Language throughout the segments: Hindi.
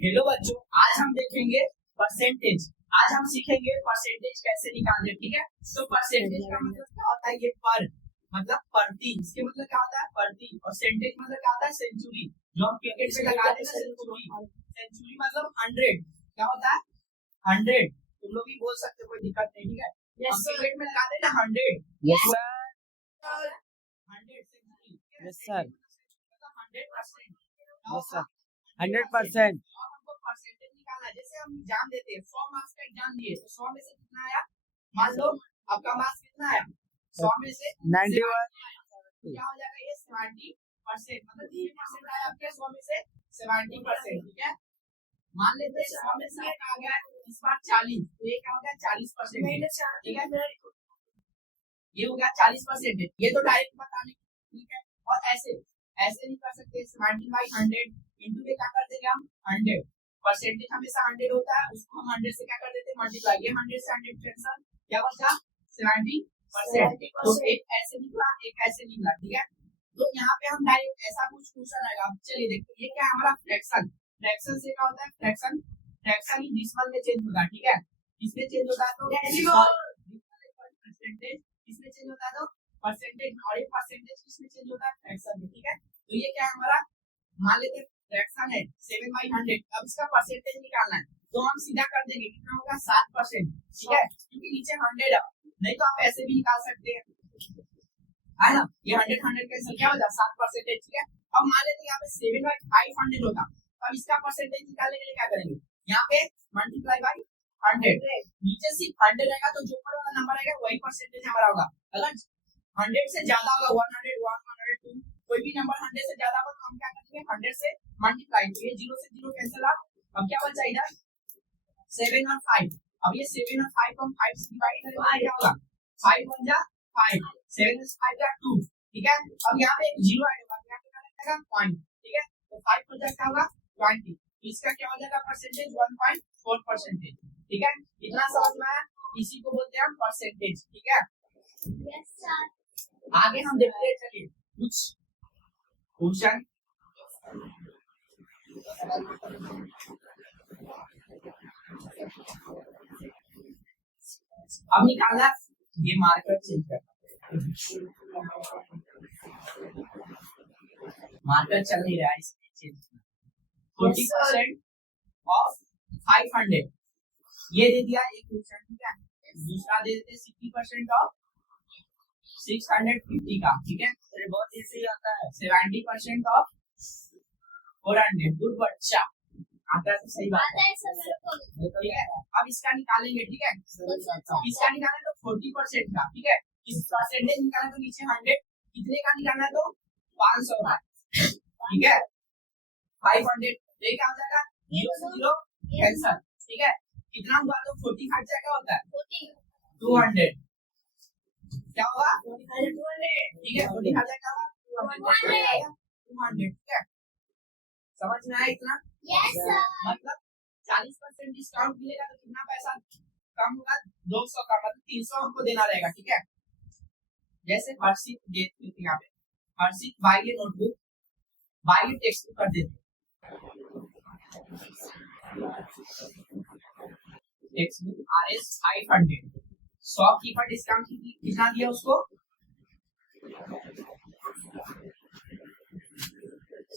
हेलो बच्चों, आज हम देखेंगे परसेंटेज। आज हम सीखेंगे परसेंटेज कैसे निकालने। ठीक है, तो परसेंटेज का मतलब क्या होता है? ये पर मतलब प्रति, इसके मतलब क्या होता है? प्रति। और सेंटेज मतलब क्या होता है? सेंचुरी। जो हम क्रिकेट में लगाते हैं सेंचुरी, सेंचुरी मतलब 100। क्या होता है? 100। तुम लोग भी बोल सकते हो, कोई दिक्कत नहीं। ठीक है, हम क्रिकेट में लगाते हैं ना 100। Yes sir. 100 century. Yes sir. 100%। Yes sir. 100%। हमको परसेंटेज निकालना है। जैसे हम एग्जाम देते हैं, 100 मार्क्स का एग्जाम दिए तो 100 में से कितना आया? मान लो आपका मार्क्स कितना आया? 100 में से 91। क्या हो जाएगा? ये 70%। मतलब 3% आया आपके 100 में से 70%। ठीक है, मान लेते हैं 100 में से आ गया इस बार 40, तो ये क्या हो गया? 40%। ठीक है, ये हो गया 40%। ये तो डायरेक्ट बताने। ठीक है, और ऐसे ऐसे नहीं कर सकते। 70/100 इंटू में क्या कर देंगे हम? 100। परसेंटेज हमेशा 100 होता है, उसको हम 100 से क्या कर देते हैं? मल्टीप्लाई। ये 100 से 100 कैंसिल, क्या बचा? 70%। तो एक ऐसे निकला, एक ऐसे निकला। ठीक है, तो यहाँ पे हम डायरेक्ट ऐसा कुछ क्वेश्चन आएगा। अब चलिए देखते हैं, ये क्या है हमारा? फ्रैक्शन। फ्रैक्शन से क्या होता है? फ्रैक्शन फ्रैक्शन ही डिसिमल में चेंज होता है। ठीक है, इसमें चेंज होता है तो परसेंटेज, इसमें चेंज होता है तो परसेंटेज, और ये परसेंटेज किसमें चेंज होता है? फ्रैक्शन में। ठीक है, तो ये क्या है हमारा? मान लेते हैं फ्रैक्शन है 7/100। अब इसका परसेंटेज निकालना है तो हम सीधा कर देंगे, कितना होगा? 7%। ठीक है, क्योंकि नीचे 100 है, नहीं तो आप ऐसे भी निकाल सकते हैं, है ना? ये 100 कैंसिल, क्या हो जाए? 7%। ठीक है, अब मान लेते हैं यहाँ पे 7/500 होता। अब इसका परसेंटेज निकालने के लिए क्या करेंगे? यहाँ पे मल्टीप्लाई बाई 100। नीचे सिर्फ 100 रहेगा तो जो ऊपर वाला नंबर आएगा वही परसेंटेज हमारा होगा। अगर 100 से ज्यादा होगा, 101, 102, कोई भी नंबर 100 से ज्यादा होगा तो हम क्या करेंगे? 100 से मल्टीप्लाई। तो ये 0 से 0 कैंसिल आउट। अब क्या बचा इधर? 7 और 5। अब ये 7 और 5 को हम 5 से डिवाइड करेंगे, क्या होगा? 5 1 जा 5, 7 से 5 जा 2। ठीक है, अब यहाँ पे एक 0 ऐड होगा, यहाँ पे क्या लगेगा? पॉइंट। ठीक है, तो 5 पर जा क्या होगा? 20। इसका क्या हो जाएगा? परसेंटेज 1.4%। ठीक है, इतना समझ में आया? इसी को बोलते हैं हम परसेंटेज। ठीक है, यस सर। आगे हम देखते हैं, चलिए कुछ क्वेश्चन। अब निकालना, ये मार्कर चेंज करना, मार्कर चल नहीं रहा है, इसलिए चेंज करना। 40% ऑफ 500 ये दे दिया एक क्वेश्चन। ठीक है, दूसरा दे देते 60% ऑफ 650 का। ठीक है, तो बहुत इजी आता है। 70% ऑफ 400। गुड बच्चा, आता है तो सही बात है। ठीक है, अब इसका निकालेंगे। ठीक है, इसका निकालना तो 40% का। ठीक है, इस परसेंटेज निकालना तो नीचे 100, कितने का निकालना तो 500 का। ठीक है, 500 ये क्या हो जाएगा? 0 से 0 कैंसिल। ठीक है, कितना हुआ? तो 40 हट जाएगा, होता है 200। क्या होगा? 200। ठीक है, 40 हट जाएगा 200। ठीक है, समझ में आया इतना? Yes sir. मतलब 40% डिस्काउंट मिलेगा तो कितना पैसा कम होगा? 200 का, मतलब 300 हमको देना रहेगा। ठीक है, जैसे हर्षित देते हैं यहाँ पे, हर्षित बाय ये नोटबुक, बाय ये टेक्स्ट बुक कर देते, text book RS 500। Shopkeeper discount कितना दिया उसको?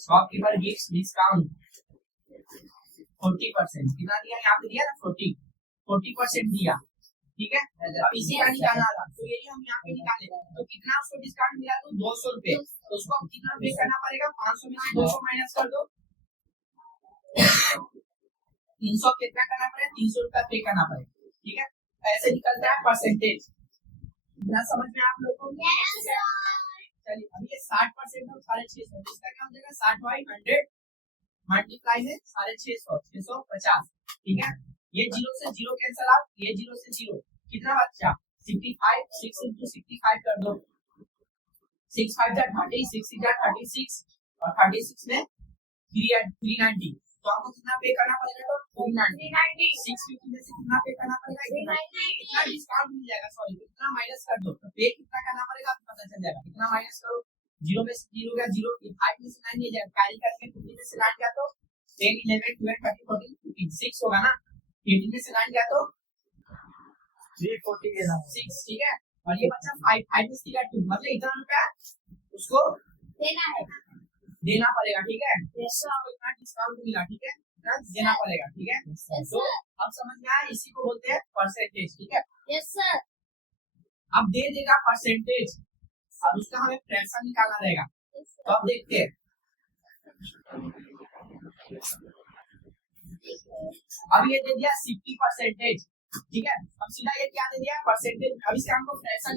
Shopkeeper gives discount 40%। कितना दिया? यहाँ पे दिया ना 40% दिया। ठीक है, अब इसी का निकालना था तो यही हम यहाँ पे निकाले। तो कितना उसको डिस्काउंट मिला? तो 200 रुपए। तो उसको कितना पे करना पड़ेगा? 500 में से 200 माइनस कर दो, 300 कितना करना पड़ेगा? 300 रुपया पे करना पड़ेगा। ठीक है, ऐसे निकलता है परसेंटेज। इतना समझ में आप लोगों को? चलिए, अब ये 60% और 650, इसका क्या हो जाएगा? 60/100 मल्टीप्लाई में 650, 650। ठीक है, ये 0 से 0 कैंसिल आउट, ये 0 से 0 कितना बचा? 65। 6 into 65 कर दो, 6 5 जा 30, 6 6 जा 36, और 36 में 390। तो आपको कितना पे करना पड़ेगा? तो 390। 650 में से कितना पे करना पड़ेगा? 390। कितना डिस्काउंट मिल जाएगा? सॉरी, कितना माइनस कर दो तो पे कितना करना पड़ेगा आपको पता चल जाएगा। कितना माइनस करो? 0 में से 0 गया 0, 5 में से 9 नहीं जाएगा, कैरी करके 50 में से 9 गया तो 10 11 12 13 14 15 6 होगा ना, 18 में से 9 गया तो 340 देना 6, ठीक है। और ये बच्चा 5 5 में से 2, मतलब इतना रुपया उसको देना पड़ेगा, ठीक है। उसको इतना डिस्काउंट मिला, ठीक है, इतना देना पड़ेगा, ठीक है। तो अब समझ में आया, इसी को बोलते हैं परसेंटेज, ठीक है। अब दे देगा परसेंटेज, अब उसका हमें फ्रैक्शन निकालना रहेगा। तो अब देखते हैं, अब ये दे दिया 60%, ठीक है। अब सीधा ये क्या दे दिया परसेंटेज, अब इसका हमको फ्रैक्शन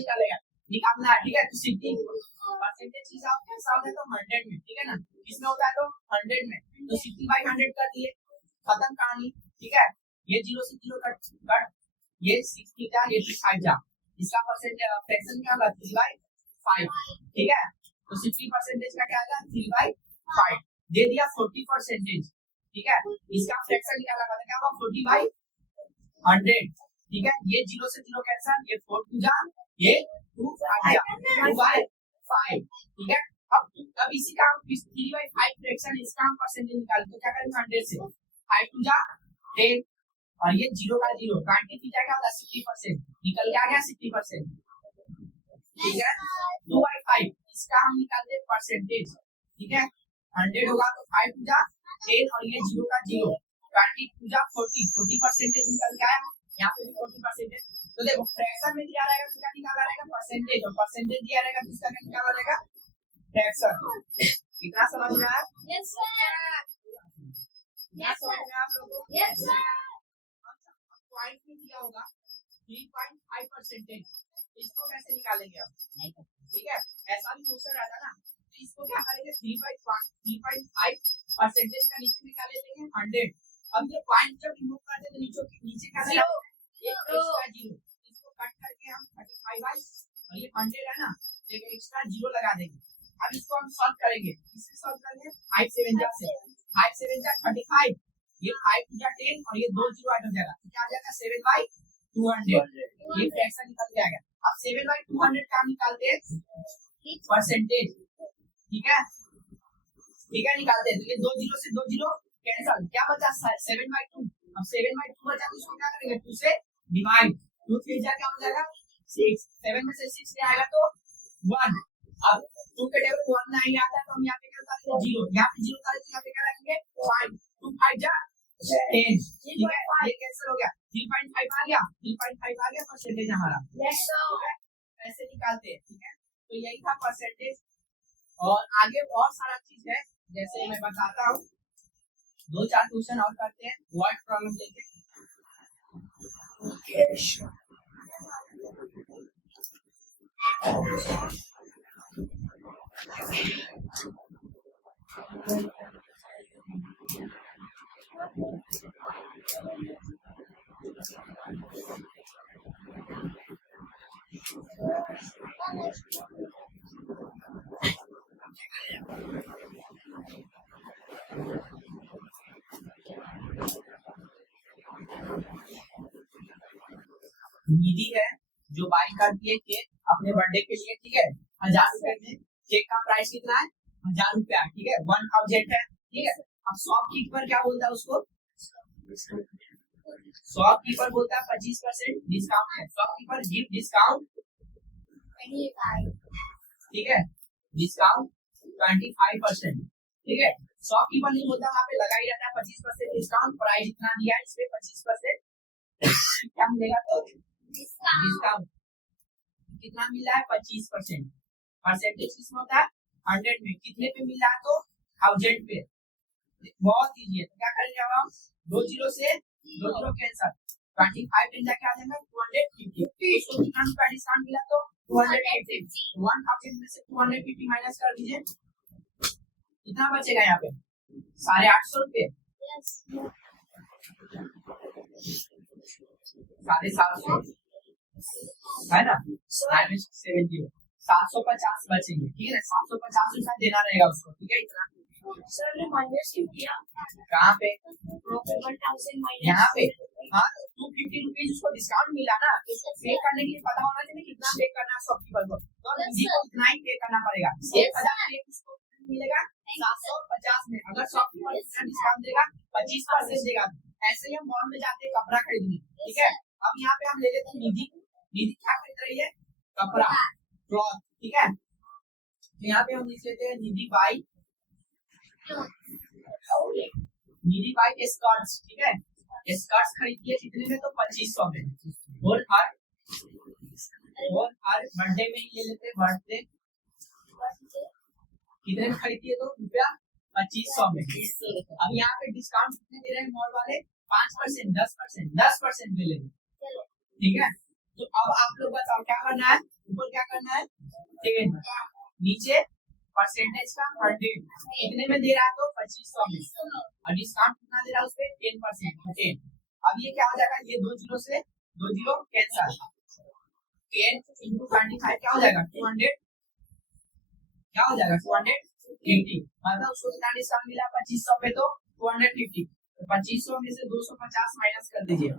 निकालना है, ठीक है। तो 60% हिसाब कैसा होता है तो 100 में, ठीक है ना, इसमें होता है तो 100 में, तो 60/100 कर दिए, खत्म कहानी, ठीक है। ये 0 से 0 कट, ये 60 जा, ये 5 जा, इसका परसेंटेज फ्रैक्शन क्या होगा 3/5, ठीक है। तो 60% का क्या आएगा 3/5, दे दिया 40%, ठीक है। इसका फ्रैक्शन निकालना पड़ेगा, क्या होगा 40/100, ठीक है। ये 0 से 0 कैंसिल, ये 4 2 जा, ये 2 5 जा, 2/5, ठीक है। अब इसी का 3/5 फ्रैक्शन, इसका हम परसेंटेज निकालें तो क्या करेंगे 100 से 5 2 जा 10, और ये 0 का 0 काटने की क्या होगा 60%, निकल के आ गया 60%, ठीक है। 2/5 इसका हम निकालते हैं परसेंटेज, ठीक है। 100 होगा तो 5 2 जा 10, और ये 0 का 0 20 2 जा 40% निकल के आया, यहाँ पे भी 40%। तो देखो फ्रैक्शन में दिया रहेगा तो क्या निकाला रहेगा परसेंटेज, और परसेंटेज दिया रहेगा तो इसका क्या निकाला रहेगा फ्रैक्शन। कितना समझ में आया? यस सर, यस समझ में आप लोगों को? Yes sir. पॉइंट में दिया होगा 3.5%, इसको कैसे निकालेंगे आप, ठीक है। ऐसा भी क्वेश्चन रहता ना, तो इसको क्या करेंगे 3.5% का नीचे निकाले लेंगे 100। अब ये पॉइंट जब रिमूव करते तो नीचे क्या रहेगा ये एक्स्ट्रा 0, इसको कट करके हम 35 और ये 100 है ना, एक एक्स्ट्रा 0 लगा देंगे। अब इसको हम सॉल्व करेंगे, इससे सॉल्व करेंगे 5 7 जा से 5 7 जा 35, ये 5 2 जा 10, और ये 2 0 ऐड हो जाएगा, तो क्या आ जाएगा 7/200, ये फ्रैक्शन निकल के आ गया। अब 7/200 का निकालते हैं परसेंटेज, ठीक है, ठीक है, निकालते हैं। तो ये 2 0 से 2 0 कैंसिल, क्या बचा 7/2, अब 7/2 बचा तो इसको क्या करेंगे 2 से डिवाइड, 2 3 जा क्या हो जाएगा 6, 7 में से 6 आएगा तो 1, अब 2 के टेबल 1 नहीं आता तो हम यहाँ पे क्या करेंगे 0, यहाँ पे 0 डालेंगे, यहाँ पे क्या करेंगे 5, 2 5 जा 10, ठीक है, ये कैंसिल हो गया, 3.5 आ गया, 3.5 आ गया परसेंटेज हमारा, ऐसे निकालते हैं, ठीक है। तो यही था परसेंटेज, और आगे बहुत सारा चीज है, जैसे मैं बताता हूँ, 2-4 क्वेश्चन और करते हैं, वर्ड प्रॉब्लम लेके। निधि है जो बाई करती है केक अपने बर्थडे के लिए, ठीक है, 1000 रुपए में। केक का प्राइस कितना है 1000 रुपया, ठीक है, 1000 है, ठीक है। अब शॉपकीपर क्या बोलता है उसको, शॉपकीपर बोलता है 25% डिस्काउंट है, शॉपकीपर गिव डिस्काउंट, ठीक है, डिस्काउंट 25%, ठीक है। शॉपकीपर नहीं बोलता, वहाँ पे लगा ही रहता है 25% डिस्काउंट, प्राइस इतना दिया है, इसमें 25% क्या मिलेगा तो डिस्काउंट, कितना मिल रहा है 25%, परसेंटेज किसमें होता है 100 में, कितने पे मिल रहा है तो 1000 पे, बहुत इजी है। तो क्या करेंगे अब हम 2 0 से 2 0 कैंसिल, 25 10 क्या आ जाएगा 250, इसको कितना रुपया डिस्काउंट मिला तो 250, 1000 में से 250 माइनस कर दीजिए, कितना बचेगा यहाँ पे 850 रुपए, 750 है ना, 750 750 बचेंगे, ठीक है ना, 750 रुपया देना रहेगा उसको, ठीक है। इतना सर ने माइनस किया कहाँ पे 1000 माइनस यहाँ पे, हाँ 250 रुपीज उसको डिस्काउंट मिला ना, पे करने के लिए पता होना चाहिए कितना पे करना है शॉपकीपर को, तो निधि को इतना ही पे करना पड़ेगा, 1000 पे उसको मिलेगा 750 में अगर शॉप कीपर कितना डिस्काउंट देगा 25% देगा। ऐसे ही हम मॉल में जाते हैं कपड़ा खरीदने, ठीक है। अब यहाँ पे हम ले लेते हैं निधि। निधि क्या खरीद रही है? कपड़ा, क्लॉथ, ठीक है। तो यहाँ पे हम लिख लेते हैं निधि बाई स्कर्ट्स, ठीक है। स्कर्ट्स खरीदती है कितने में? तो 2500 में। और हर बर्थडे में ले लेते हैं, बर्थडे कितने में खरीदती है? तो रुपया 2500 में। अब यहाँ पे डिस्काउंट कितने दे रहे हैं मॉल वाले? 5%, 10% दे लेंगे, ठीक है। तो अब आप लोग बताओ क्या करना है? ऊपर क्या करना है? 10, नीचे परसेंटेज का 100 कितने में दे रहा है? तो 2500 में। और डिस्काउंट कितना दे रहा है? उस पे 10%, 10। अब ये क्या हो जाएगा? ये 2 जीरो से 2 जीरो कैंसिल। 10 into 25 क्या हो जाएगा? 200 क्या हो जाएगा? 250। मतलब उसको कितना डिस्काउंट मिला? 2500 पे, तो 250। तो 2500 में से 250 माइनस कर दीजिए,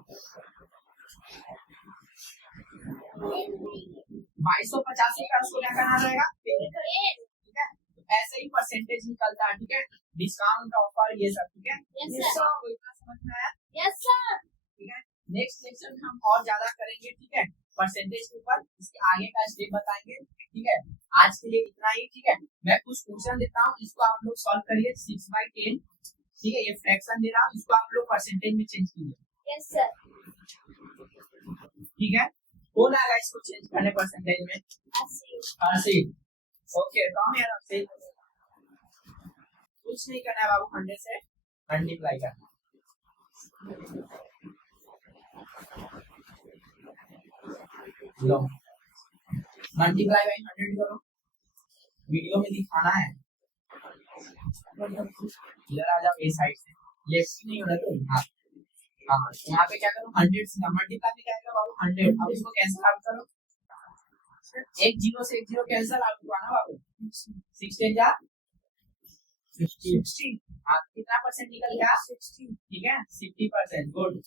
2250 का उसको क्या करना रहेगा? ठीक है। तो ऐसे ही परसेंटेज निकलता है, ठीक है। डिस्काउंट, ऑफर, ये सब, ठीक है। आपको इतना समझ में आया? ठीक है। नेक्स्ट लेक्चर में हम और ज्यादा करेंगे, ठीक है, परसेंटेज के ऊपर। इसके आगे का स्टेप बताएंगे, ठीक है। आज के लिए इतना ही, ठीक है। मैं कुछ क्वेश्चन देता हूँ, इसको आप लोग सॉल्व करिए। 6/10, ठीक है। ये फ्रैक्शन दे रहा हूँ, इसको आप लोग परसेंटेज में चेंज कीजिए, ठीक है। कौन आएगा इसको चेंज करने परसेंटेज में? 80। ओके, कम यार आपसे कुछ नहीं करना है बाबू, 100 से मल्टीप्लाई करना। लो मल्टीप्लाई बाय 100 करो, वीडियो में दिखाना है। इधर आ जाओ, ये साइड से, लेफ्ट नहीं हो रहा तो हाँ हाँ। यहाँ पे क्या करो? 100 से मल्टीप्लाई में क्या आएगा बाबू? 100। अब इसको कैंसिल आउट करो, एक जीरो से एक जीरो कैंसिल आउट हुआ ना बाबू। 16 जा 60। हाँ, कितना परसेंट निकल गया? 60, ठीक है। 60%, गुड।